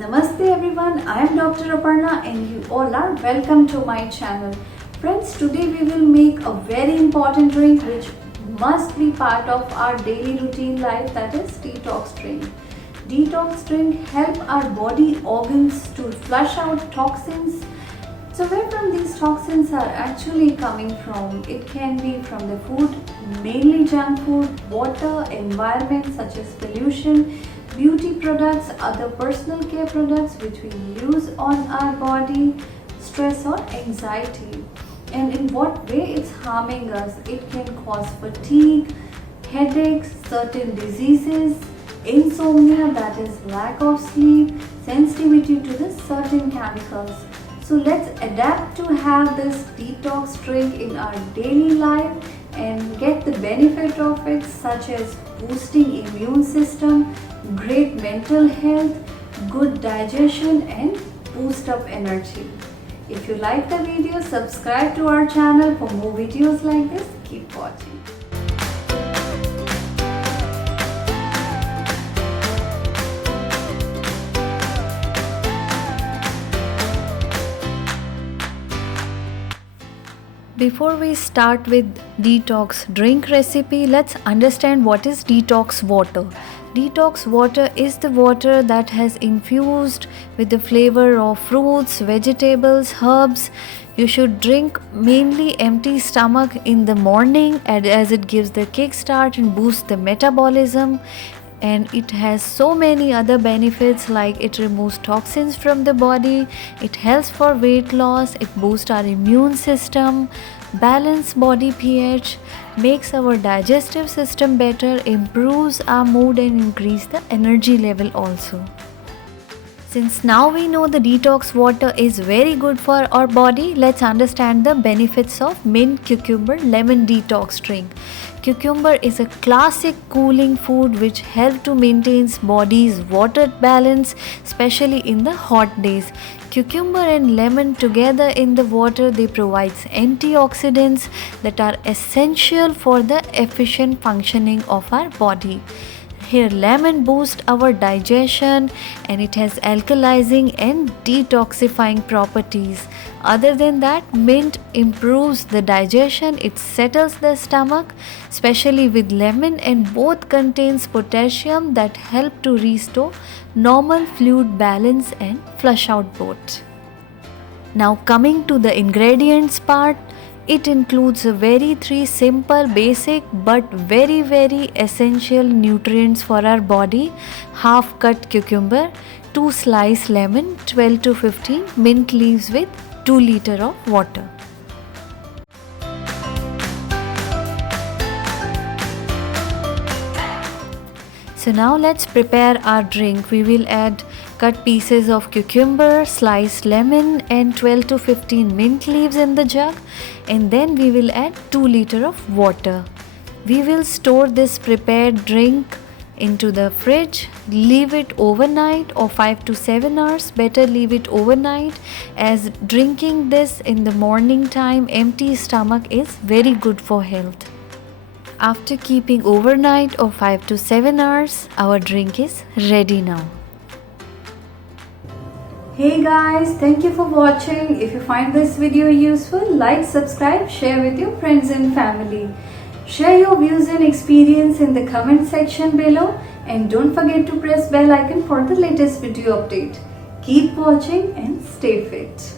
Namaste everyone, I am Dr. Aparna and you all are welcome to my channel. Friends, today we will make a very important drink which must be part of our daily routine life, that is detox drink. Detox drink help our body organs to flush out toxins. So where from these toxins are actually coming from? It can be from the food, mainly junk food, water, environment such as pollution, beauty products, other personal care products which we use on our body, stress or anxiety. And in what way it's harming us? It can cause fatigue, headaches, certain diseases, insomnia, that is lack of sleep, sensitivity to the certain chemicals. So let's adapt to have this detox drink in our daily life and get the benefit of it, such as boosting immune system, great mental health, good digestion and boost up energy. If you like the video, subscribe to our channel for more videos like this. Keep watching. Before we start with detox drink recipe, let's understand what is detox water. Detox water is the water that has infused with the flavor of fruits, vegetables, herbs. You should drink mainly empty stomach in the morning as it gives the kickstart and boosts the metabolism. And it has so many other benefits, like it removes toxins from the body, it helps for weight loss, it boosts our immune system, balance body pH, makes our digestive system better, improves our mood and increase the energy level also. Since now we know the detox water is very good for our body, let's understand the benefits of mint cucumber lemon detox drink. Cucumber is a classic cooling food which helps to maintain body's water balance, especially in the hot days. Cucumber and lemon together in the water, they provide antioxidants that are essential for the efficient functioning of our body. Here lemon boosts our digestion and it has alkalizing and detoxifying properties. Other than that, mint improves the digestion, it settles the stomach, especially with lemon, and both contains potassium that help to restore normal fluid balance and flush out both. Now coming to the ingredients part, it includes a very three simple basic but very essential nutrients for our body: half cut cucumber, 2 sliced lemon, 12 to 15 mint leaves with 2 liters of water. So now let's prepare our drink. We will add cut pieces of cucumber, sliced lemon and 12 to 15 mint leaves in the jug, and then we will add 2 liters of water. We will store this prepared drink into the fridge, leave it overnight or 5 to 7 hours. Better leave it overnight, as drinking this in the morning time empty stomach is very good for health. After keeping overnight or 5 to 7 hours, our drink is ready now. Hey guys, thank you for watching. If you find this video useful, like, subscribe, share with your friends and family. Share your views and experience in the comment section below, and don't forget to press bell icon for the latest video update. Keep watching and stay fit.